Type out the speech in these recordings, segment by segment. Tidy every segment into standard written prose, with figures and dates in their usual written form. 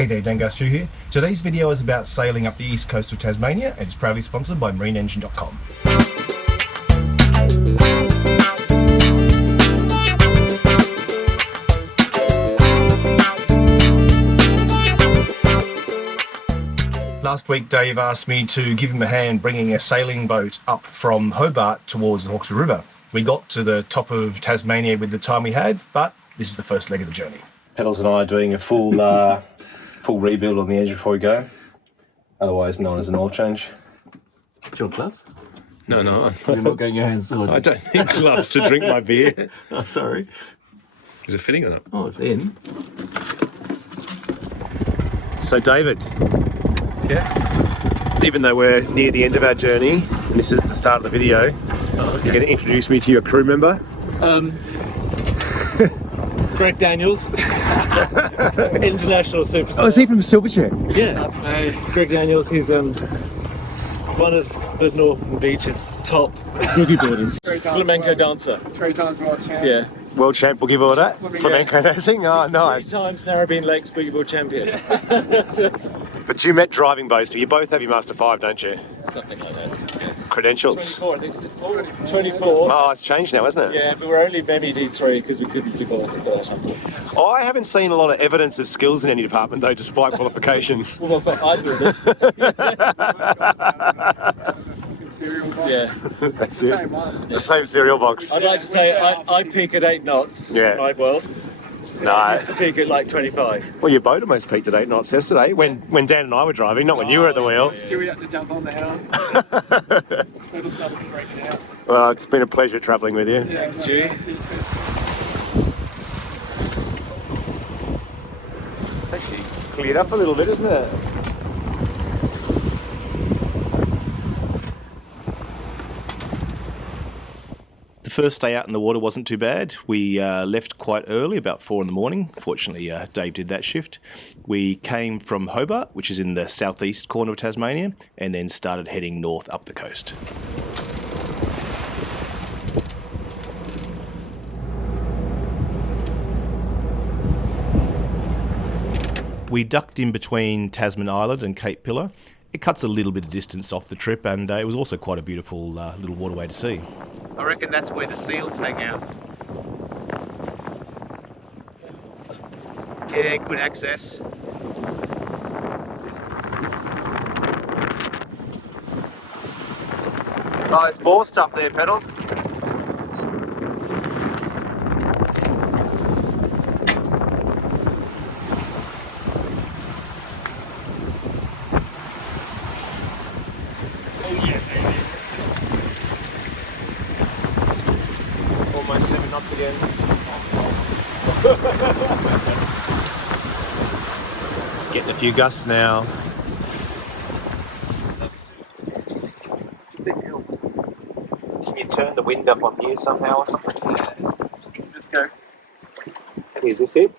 Hey there, Dangar Stu here. Today's video is about sailing up the east coast of Tasmania and it's proudly sponsored by marineengine.com. Last week Dave asked me to give him a hand bringing a sailing boat up from Hobart towards the Hawkesbury River. We got to the top of Tasmania with the time we had, but this is the first leg of the journey. Pedals and I are doing a full rebuild on the engine before we go, otherwise known as an oil change. Do you want gloves? No. You're not getting your hands on. I don't need gloves to drink my beer. Oh, sorry. Is it fitting or not? Oh, it's in. So David, yeah. Even though we're near the end of our journey, and this is the start of the video, You're going to introduce me to your crew member? Greg Daniels, international superstar. Oh, is he from Silverchair? Yeah, that's me. Greg Daniels, he's one of the Northern Beach's top boogie boarders. Flamenco dancer. 3 times world champ. Yeah. World champ, we'll give all that. Flamenco dancing? Oh, nice. 3 times Narrabeen Lakes boogie board champion. But you met driving boats, so you both have your Master 5, don't you? Something like that. Yeah. Credentials? 24, I think. Is it 24? Oh, it's changed now, isn't it? Yeah, but we're only MED 3 because we couldn't be bothered to go out. I haven't seen a lot of evidence of skills in any department, though, despite qualifications. Well, for either of us. Cereal box. Yeah. That's The it. same one. The same cereal box. I'd like to say I peak at 8 knots Yeah. in my world. No. I used to peak at like 25. Well, your boat almost peaked at 8 knots yesterday, when Dan and I were driving, not when you were at the wheel. Stewie had to jump on the helm. Pedal started breaking out. Well, it's been a pleasure travelling with you. Thanks, Stewie. It's actually cleared up a little bit, isn't it? The first day out in the water wasn't too bad. We left quite early, about 4 in the morning. Fortunately, Dave did that shift. We came from Hobart, which is in the southeast corner of Tasmania, and then started heading north up the coast. We ducked in between Tasman Island and Cape Pillar. It cuts a little bit of distance off the trip, and it was also quite a beautiful little waterway to see. I reckon that's where the seals hang out. Yeah, good access. Oh, there's more stuff there, Pedals. Almost 7 knots again. Getting a few gusts now. Can you turn the wind up on here somehow or something? Yeah. Just go. Is this it?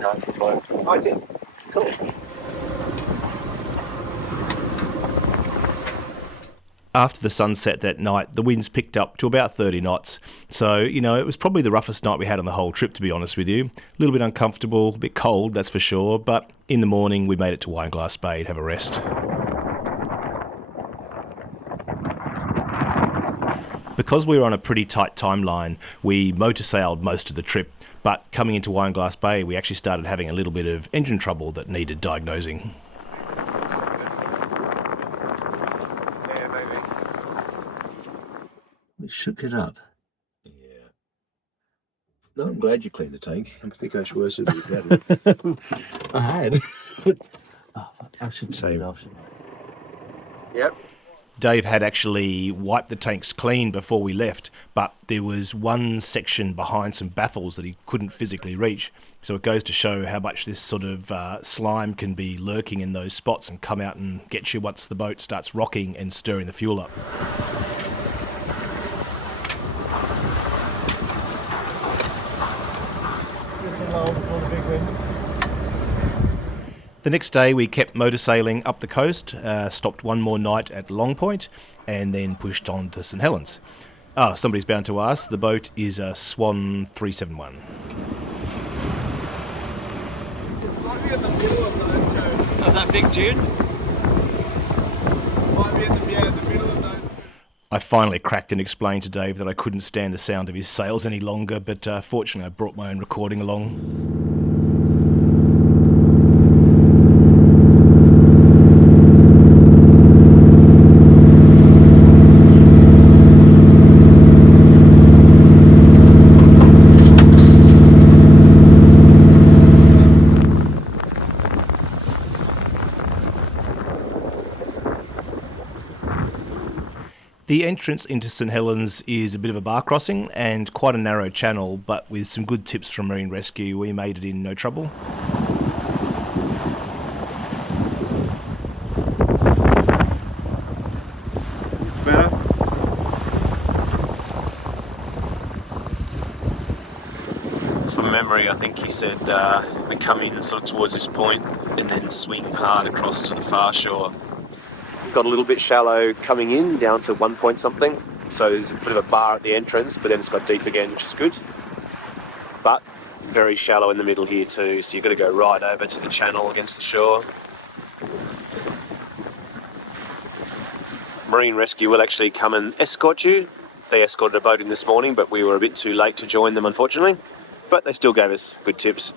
No, it's the boat. Oh, I did. Cool. After the sunset that night, the winds picked up to about 30 knots. So, it was probably the roughest night we had on the whole trip, to be honest with you. A little bit uncomfortable, a bit cold, that's for sure. But in the morning, we made it to Wineglass Bay to have a rest. Because we were on a pretty tight timeline, we motor sailed most of the trip. But coming into Wineglass Bay, we actually started having a little bit of engine trouble that needed diagnosing. We shook it up. Yeah. No, I'm glad you cleaned the tank. I think I should worse it without it. I had. I should say it off. Yep. Dave had actually wiped the tanks clean before we left, but there was one section behind some baffles that he couldn't physically reach. So it goes to show how much this sort of slime can be lurking in those spots and come out and get you once the boat starts rocking and stirring the fuel up. The next day we kept motor sailing up the coast, stopped one more night at Long Point, and then pushed on to St Helens. Somebody's bound to ask, the boat is a Swan 371. Right in the middle of that big dune? Might be in the middle of those two. I finally cracked and explained to Dave that I couldn't stand the sound of his sails any longer, but fortunately I brought my own recording along. The entrance into St Helens is a bit of a bar crossing and quite a narrow channel, but with some good tips from Marine Rescue, we made it in no trouble. It's better. From memory, I think he said we come in sort of towards this point and then swing hard across to the far shore. Got a little bit shallow coming in, down to 1 point something. So there's a bit of a bar at the entrance, but then it's got deep again, which is good. But very shallow in the middle here too, so you've got to go right over to the channel against the shore. Marine Rescue will actually come and escort you. They escorted a boat in this morning, but we were a bit too late to join them, unfortunately. But they still gave us good tips.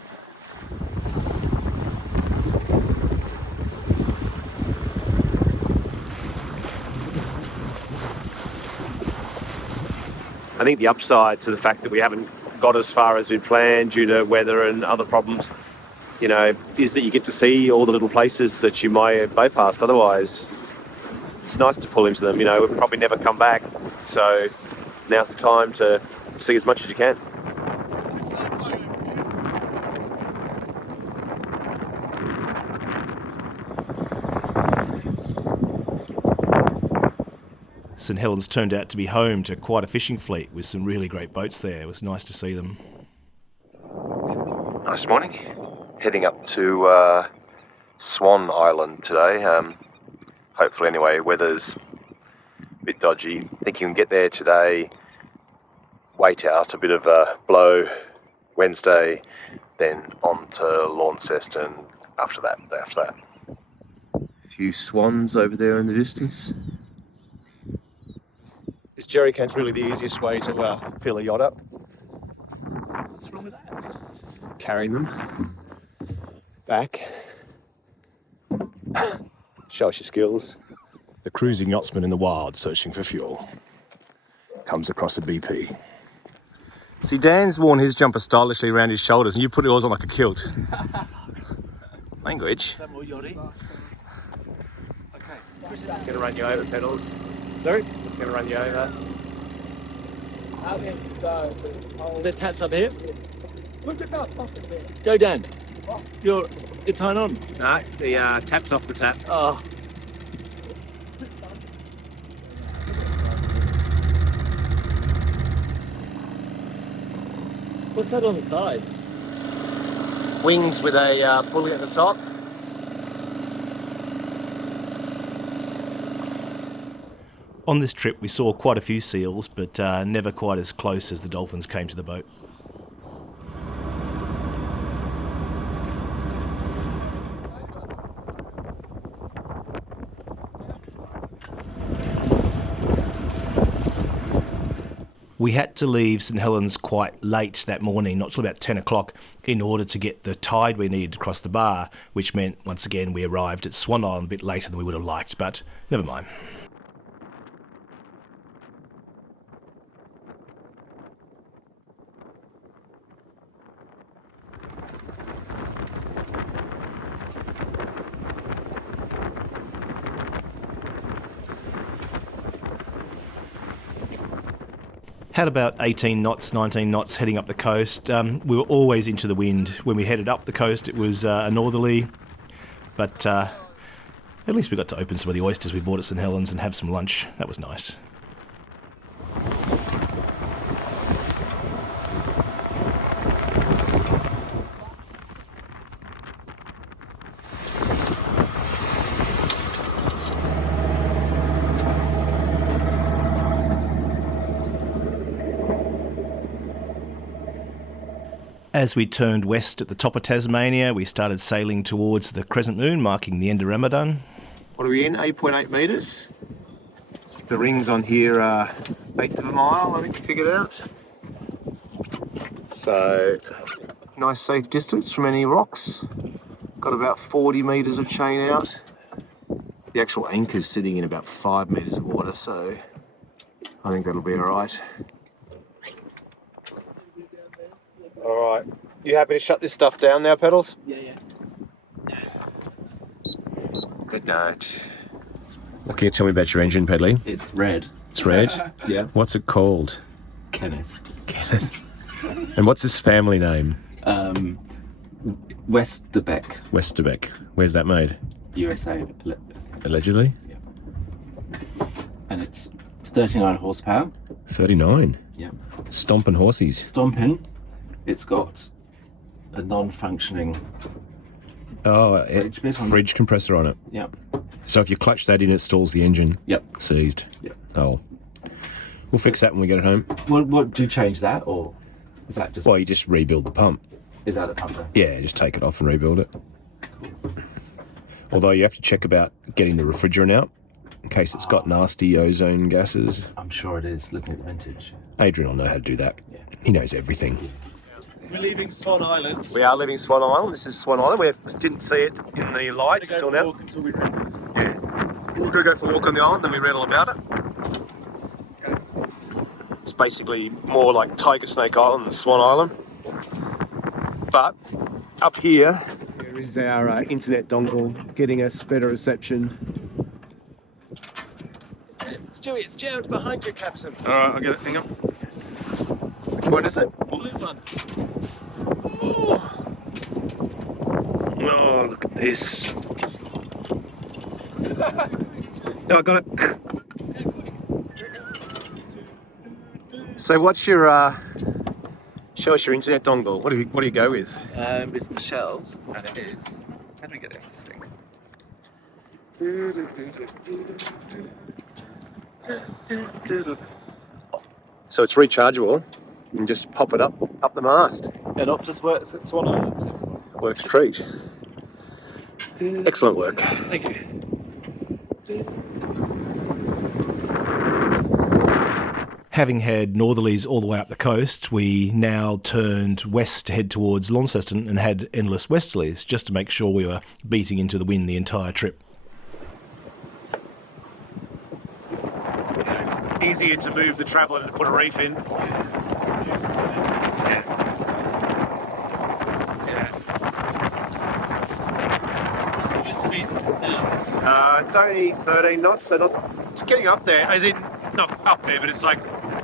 I think the upside to the fact that we haven't got as far as we'd planned due to weather and other problems, you know, is that you get to see all the little places that you might have bypassed otherwise. It's nice to pull into them, you know, we'll probably never come back, so now's the time to see as much as you can. St Helens turned out to be home to quite a fishing fleet with some really great boats there. It was nice to see them. Nice morning. Heading up to Swan Island today. Hopefully anyway, weather's a bit dodgy. I think you can get there today, wait out a bit of a blow Wednesday, then on to Launceston after that, day after that. A few swans over there in the distance. This jerry can's really the easiest way to fill a yacht up. What's wrong with that? Carrying them back. Show us your skills. The cruising yachtsman in the wild searching for fuel comes across a BP. See, Dan's worn his jumper stylishly around his shoulders and you put yours on like a kilt. Language. Is that more yachty? Okay. It's going to run you over, pedals. Sorry? It's going to run you over. I think so. Is there taps up here? Look at that fucking there. Go, Dan. You're tying on. No, the tap's off the tap. Oh. What's that on the side? Wings with a pulley at the top. On this trip we saw quite a few seals, but never quite as close as the dolphins came to the boat. We had to leave St Helens quite late that morning, not till about 10 o'clock, in order to get the tide we needed across the bar, which meant, once again, we arrived at Swan Island a bit later than we would have liked, but never mind. Had about 18 knots, 19 knots heading up the coast. We were always into the wind. When we headed up the coast, it was a northerly, but at least we got to open some of the oysters we bought at St Helens and have some lunch. That was nice. As we turned west at the top of Tasmania, we started sailing towards the crescent moon, marking the end of Ramadan. What are we in? 8.8 metres. The rings on here are 1/8 of a mile, I think we figured out. So, nice safe distance from any rocks. Got about 40 metres of chain out. The actual anchor's sitting in about 5 metres of water, so I think that'll be alright. Alright, you happy to shut this stuff down now, Pedals? Yeah. Good night. Okay, tell me about your engine, Pedley. It's red. It's red? Yeah. What's it called? Kenneth. Kenneth. And what's his family name? Westerbeck, Westerbeck. Where's that made? USA. Allegedly? Yeah. And it's 39 horsepower. 39? Yeah. Stomping horsies. Stomping. It's got a non-functioning Fridge compressor on it. Yeah. So if you clutch that in, it stalls the engine. Yep. Seized. Yep. Oh. We'll fix that when we get it home. What do you change that, or is that just? Well, you just rebuild the pump. Is that a pump? Yeah, just take it off and rebuild it. Although you have to check about getting the refrigerant out in case it's got nasty ozone gases. I'm sure it is, looking at the vintage. Adrian will know how to do that. Yeah. He knows everything. We're leaving Swan Island. We are leaving Swan Island. This is Swan Island. We didn't see it in the lights until now. Until we read. Yeah. We're going to go for a walk on the island, then we read all about it. It's basically more like Tiger Snake Island than Swan Island. But up here is our internet dongle, getting us better reception. Stewie, it's jammed behind your captain. Alright, I'll get the thing up. Which one is it? Blue one. Oh, look at this. Oh, I got it. So what's your, show us your internet dongle. What do you go with? It's Michelle's, and it is. How do we get in this thing? So it's rechargeable. You can just pop it up the mast. And Optus works at Swan Island. Works a treat. Excellent work. Thank you. Having had northerlies all the way up the coast, we now turned west to head towards Launceston and had endless westerlies just to make sure we were beating into the wind the entire trip. Easier to move the traveller than to put a reef in. It's only 13 knots, so it's getting up there, as in, not up there, but it's like,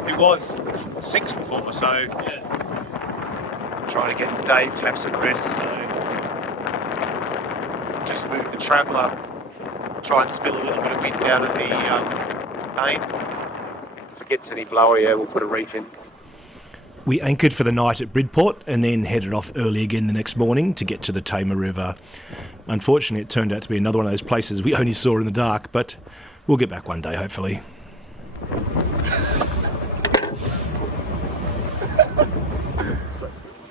it was 6 before, so. Yeah. Trying to get Dave to have some rest, so just move the traveller, try and spill a little bit of wind out of the main. If it gets any blower, yeah, we'll put a reef in. We anchored for the night at Bridport and then headed off early again the next morning to get to the Tamar River. Unfortunately, it turned out to be another one of those places we only saw in the dark, but we'll get back one day, hopefully.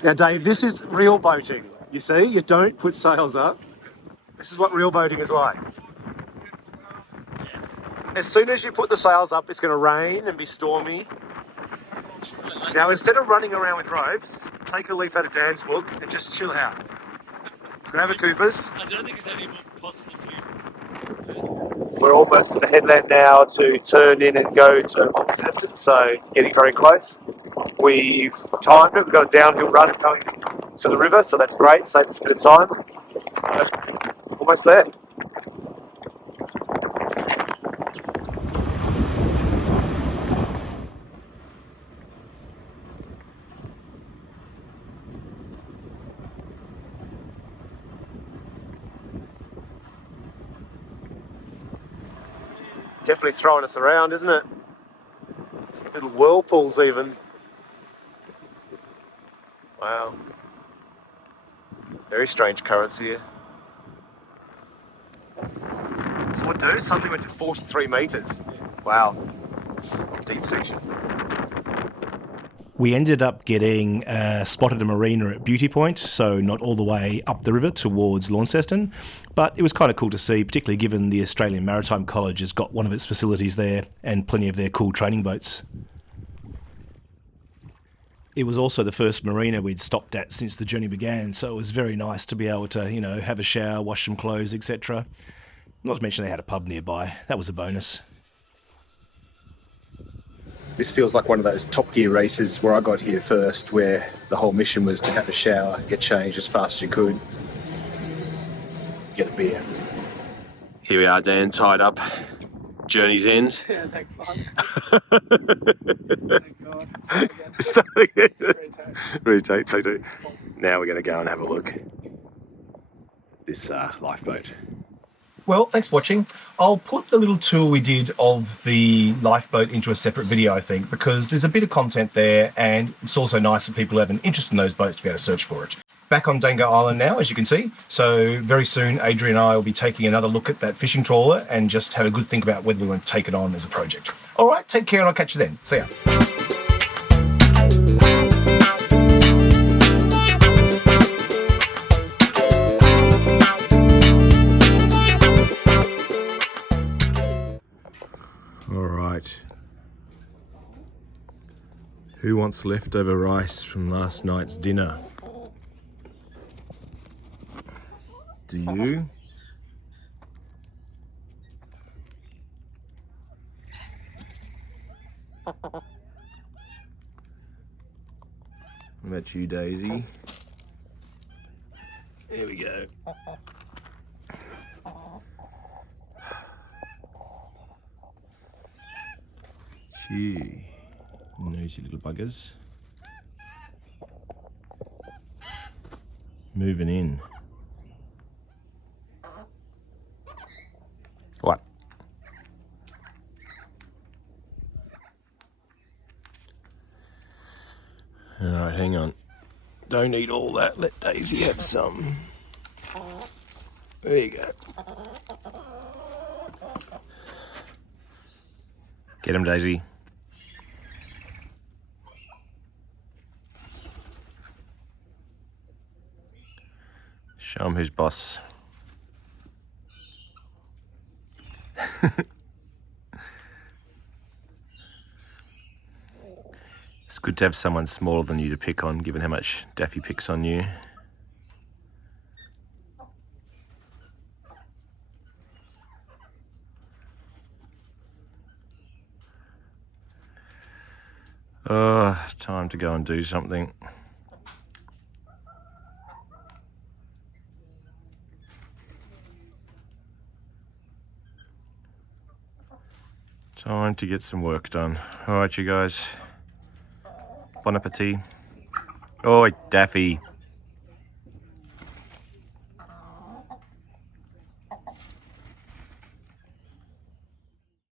Now, Dave, this is real boating. You see, you don't put sails up. This is what real boating is like. As soon as you put the sails up, it's going to rain and be stormy. Now, instead of running around with ropes, take a leaf out of Dan's book and just chill out. Grab a Cooper's. I don't think it's any more possible to. We're almost at the headland now to turn in and go to Launceston, so getting very close. We've timed it, we've got a downhill run going to the river, so that's great, saves us a bit of time. So, almost there. Definitely throwing us around, isn't it? Little whirlpools even. Wow. Very strange currents here. So what do? Suddenly went to 43 metres. Wow. Deep section. We ended up getting spotted a marina at Beauty Point, so not all the way up the river towards Launceston, but it was kind of cool to see, particularly given the Australian Maritime College has got one of its facilities there and plenty of their cool training boats. It was also the first marina we'd stopped at since the journey began, so it was very nice to be able to, have a shower, wash some clothes, etc. Not to mention they had a pub nearby. That was a bonus. This feels like one of those Top Gear races where I got here first, where the whole mission was to have a shower, get changed as fast as you could, get a beer. Here we are, Dan, tied up. Journey's end. Yeah, thank fuck. Thank God. Start again. Retake, take two. Now we're going to go and have a look. This lifeboat. Well, thanks for watching. I'll put the little tour we did of the lifeboat into a separate video, I think, because there's a bit of content there, and it's also nice for people who have an interest in those boats to be able to search for it. Back on Dango Island now, as you can see. So very soon, Adrian and I will be taking another look at that fishing trawler and just have a good think about whether we want to take it on as a project. All right, take care and I'll catch you then. See ya. All right. Who wants leftover rice from last night's dinner? Do you? What about you, Daisy? There we go. Gee, nosy little buggers. Moving in. What? Alright, hang on. Don't eat all that, let Daisy have some. There you go. Get him, Daisy. Show him who's boss. It's good to have someone smaller than you to pick on, given how much Daffy picks on you. Oh, it's time to go and do something. Time to get some work done. All right, you guys. Bon appetit. Oh, Daffy.